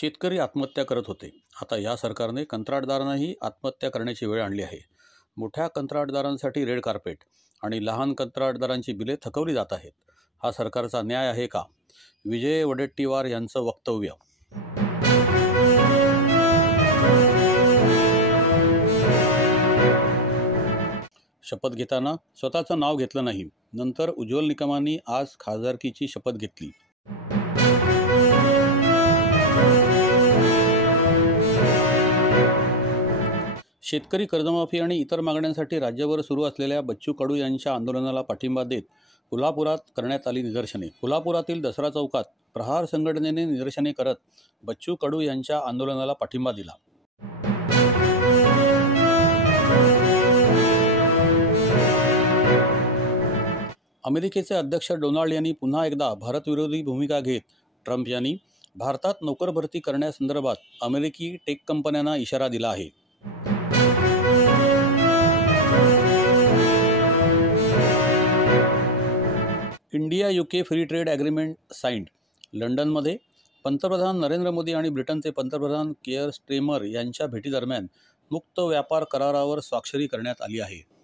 शेतकरी आत्महत्या करत होते. आता या सरकारने कंत्राटदारांनाही आत्महत्या करण्याची वेळ आणली आहे. मोठ्या कंत्राटदारांसाठी रेड कार्पेट आणि लहान कंत्राटदारांची बिले थकवली जात आहेत. हा सरकारचा न्याय आहे का? विजय वडेट्टीवार यांचं वक्तव्य. शपथ घेताना स्वतःचं नाव घेतलं नाही. नंतर उज्ज्वल निकमांनी आज खासदारकीची शपथ घेतली. शेतकरी कर्जमाफी आणि इतर मागण्यांसाठी राज्यभर सुरू असलेल्या बच्चू कडू यांच्या आंदोलनाला पाठिंबा देत कोल्हापुरात करण्यात आली निदर्शने. कोल्हापुरातील दसरा चौकात प्रहार संघटनेने निदर्शने करत बच्चू कडू यांच्या आंदोलनाला पाठिंबा दिला. अमेरिकेचे अध्यक्ष डोनाल्ड यांनी पुन्हा एकदा भारतविरोधी भूमिका घेत ट्रम्प यांनी भारतात नोकर भरती करण्यासंदर्भात अमेरिकी टेक कंपन्यांना इशारा दिला आहे. India UK free trade agreement signed. लंडनमध्ये पंतप्रधान नरेंद्र मोदी आणि ब्रिटनचे पंतप्रधान केअर स्टेमर यांच्या भेटीदरम्यान मुक्त व्यापार करारावर स्वाक्षरी करण्यात आली आहे.